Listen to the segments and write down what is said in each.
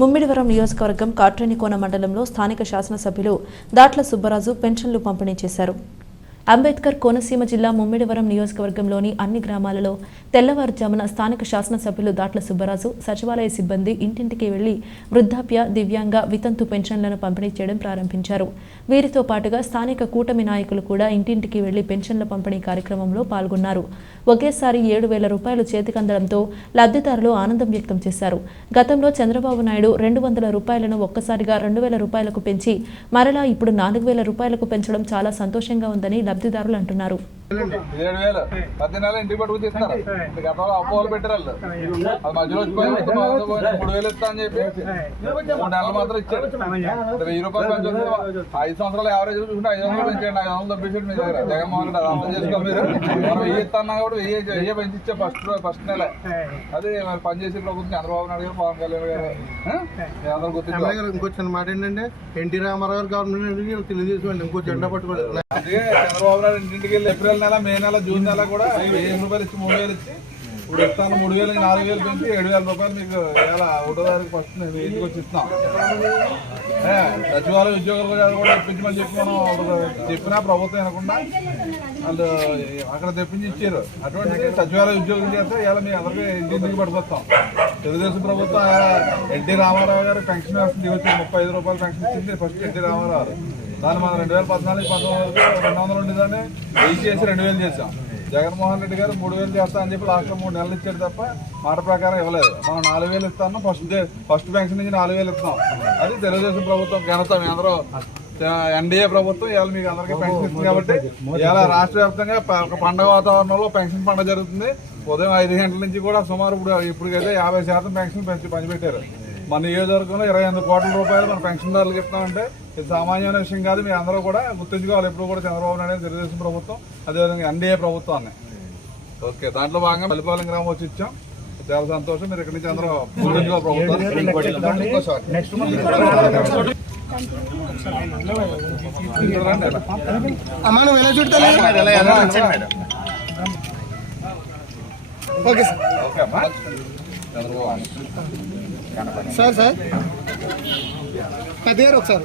ముమ్మిడివరం నియోజకవర్గం కాట్రేనికోన మండలంలో స్థానిక శాసనసభ్యులు దాట్ల సుబ్బరాజు పెన్షన్లు పంపిణీ చేశారు. అంబేద్కర్ కోనసీమ జిల్లా ముమ్మిడివరం నియోజకవర్గంలోని అన్ని గ్రామాలలో తెల్లవారుజామున స్థానిక శాసనసభ్యులు దాట్ల సుబ్బరాజు సచివాలయ సిబ్బంది ఇంటింటికి వెళ్ళి వృద్ధాప్య దివ్యాంగ వితంతు పెన్షన్లను పంపిణీ చేయడం ప్రారంభించారు. వీరితో పాటుగా స్థానిక కూటమి నాయకులు కూడా ఇంటింటికి వెళ్ళి పెన్షన్ల పంపిణీ కార్యక్రమంలో పాల్గొన్నారు. ఒకేసారి ఏడు వేల రూపాయలు చేతికందడంతో లబ్ధిదారులు ఆనందం వ్యక్తం చేశారు. గతంలో చంద్రబాబు నాయుడు రెండు వందల రూపాయలను ఒక్కసారిగా రెండు వేల రూపాయలకు పెంచి మరలా ఇప్పుడు నాలుగు వేల రూపాయలకు పెంచడం చాలా సంతోషంగా ఉందని లబ్ధిదారులు అంటున్నారు. ఏడు వేలు. పది నెలలు ఇంటికి పట్టుకు తీస్తారు? గతంలో అప్పు పెట్టారు వాళ్ళు. అది మధ్యలో మూడు వేలు ఇస్తా అని చెప్పి మూడు నెలలు మాత్రం ఇచ్చారు. వెయ్యి రూపాయలు పెంచుతుంది ఐదు సంవత్సరాలు యావరేజ్ చూసుకుంటే ఐదు వందలు పెంచండి ఐదు వందలు తప్పించండి మీ దగ్గర. జగన్మోహన్ రెడ్డి అది అర్థం చేసుకోవాలి మీరు. మనం వెయ్యి ఇస్తాన్నా కూడా వెయ్యి వెయ్యి పెంచి ఇచ్చే ఫస్ట్ ఫస్ట్ నెల. అది మరి పనిచేసే ప్రభుత్వం చంద్రబాబు నాయుడు గారు పవన్ కళ్యాణ్ గారు. ఆ? మీ అందరూ గుర్తించాలి ఎమ్మెల్యే గారు ఇంకో చిన్న మాట ఏంటంటే ఎన్టీ రామారావు గారు గవర్నమెంట్ తెలుగుదేశం ఇంకో జెండా పట్టుకోలేదు. అందుకే చంద్రబాబు నాయుడు ఇంటింటికి వెళ్ళి ఏప్రిల్ నెల మే నెల జూన్ నెల కూడా వెయ్యి రూపాయలు ఇచ్చి మూడు వేలు ఇచ్చి ఇప్పుడు ఇస్తాను మూడు వేలు నాలుగు వేలు పెంచి ఏడు వేల రూపాయలు మీకు ఎలా ఒకటో తారీఖు ఫస్ట్ నేను ఇంటికి వచ్చి ఇస్తాం సచివాలయ ఉద్యోగులు కూడా ఇప్పించమని చెప్పి మనం చెప్పినా ప్రభుత్వం వినకుండా వాళ్ళు అక్కడ తెప్పించి ఇచ్చారు. అటువంటి సచివాలయ ఉద్యోగులు చేస్తే ఇలా మీ అందరికీ ఇంటింటికి పడిపోతాం. తెలుగుదేశం ప్రభుత్వం ఎన్టీ రామారావు గారు పెన్షన్ వేస్తుంది వచ్చి ముప్పై ఐదు రూపాయలు పెన్షన్ ఇచ్చింది ఫస్ట్ ఎన్టీ రామారావు గారు. దాన్ని మనం రెండు వేల పద్నాలుగు పంతొమ్మిది వరకు రెండు వందలు ఉండేదాన్ని. వెయ్యి చేసి రెండు వేలు చేసాం జగన్మోహన్ రెడ్డి గారు మూడు వేలు చేస్తా అని చెప్పి లాస్ట్ మూడు నెలలు ఇచ్చారు తప్ప మాట ప్రకారం ఇవ్వలేదు. మనం నాలుగు వేలు ఇస్తాను ఫస్ట్ ఫస్ట్ పెన్షన్ నుంచి నాలుగు వేలు ఇస్తాం అది తెలుగుదేశం ప్రభుత్వం ఘనత అందరూ. ఎన్డీఏ ప్రభుత్వం ఇవాళ మీకు అందరికీ పెన్షన్ ఇస్తుంది కాబట్టి ఇవాళ రాష్ట్ర వ్యాప్తంగా ఒక పండగ వాతావరణంలో పెన్షన్ పండుగ జరుగుతుంది. ఉదయం ఐదు గంటల నుంచి కూడా సుమారు ఇప్పుడు ఇప్పటికైతే యాభై శాతం పెన్షన్ పెంచి పంచిపెట్టారు మన నియోజకవర్గంలో ఇరవై ఎనిమిది కోట్ల రూపాయలు మన పెన్షన్దారులకు ఇస్తామంటే ఇది సామాన్యమైన విషయం కాదు. మీ అందరూ కూడా గుర్తుంచుకోవాలి. ఎప్పుడు కూడా చంద్రబాబు నాయుడు తెలుగుదేశం ప్రభుత్వం అదేవిధంగా ఎన్డీఏ ప్రభుత్వాన్ని. ఓకే దాంట్లో భాగంగా పల్లిపాలెం గ్రామం వచ్చి ఇచ్చాం. చాలా సంతోషం. మీరు ఇక్కడి నుంచి అందరూ గుర్తుంచుకోవాలి ప్రభుత్వాన్ని. అమ్మా నువ్వు ఎలా చుట్టాలి? Okay sir. ఓకే అమ్మా. Sir sir. పెద్ద గారు ఒకసారి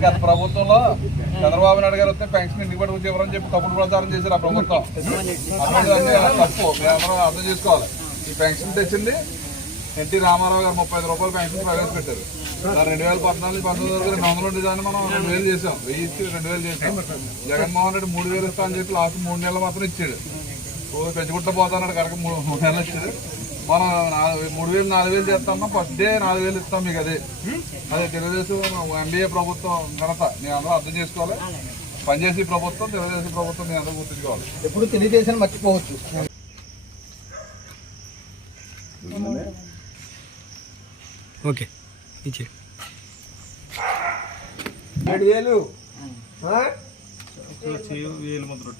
గత ప్రభుత్వంలో చంద్రబాబు నాయుడు గారు వస్తే పెన్షన్ ఇంటికి పట్టుకు ఇవ్వరని చెప్పి తప్పుడు ప్రచారం చేశారు ఆ ప్రభుత్వం తప్పు మేమందరం అర్థం చేసుకోవాలి. ఈ పెన్షన్ తెచ్చింది ఎన్టీ రామారావు గారు ముప్పై ఐదు రూపాయలు పెన్షన్ ప్రవేశపెట్టారు. రెండు వేల పద్నాలుగు పంతొమ్మిది వరకు రెండు వందల ఉండే దాన్ని మనం రెండు వేలు చేసాం వెయ్యి ఇచ్చి రెండు వేలు చేసాం జగన్మోహన్ రెడ్డి మూడు వేలు ఇస్తా అని చెప్పి లాస్ట్ మూడు నెలలు మాత్రం ఇచ్చాడు. ఓ పెంచుకుంటూ పోతాన్నాడు కనుక మూడు మూడు నెలలు ఇచ్చాడు. మనం నాలుగు- మూడు వేలు నాలుగు వేలు చేస్తాం ఫస్ట్ డే నాలుగు వేలు ఇస్తాం మీకు అదే. అదే తెలుగుదేశం ఎన్డీఏ ప్రభుత్వం ఘనత. నేను అందరూ అర్థం చేసుకోవాలి. పనిచేసే ప్రభుత్వం తెలుగుదేశం ప్రభుత్వం నేను అందరూ గుర్తుంచుకోవాలి. ఎప్పుడు తెలియజేసిన మర్చిపోవచ్చు. ఓకే ఇచ్చే ఏడు వేలు. వేలు ముద్ర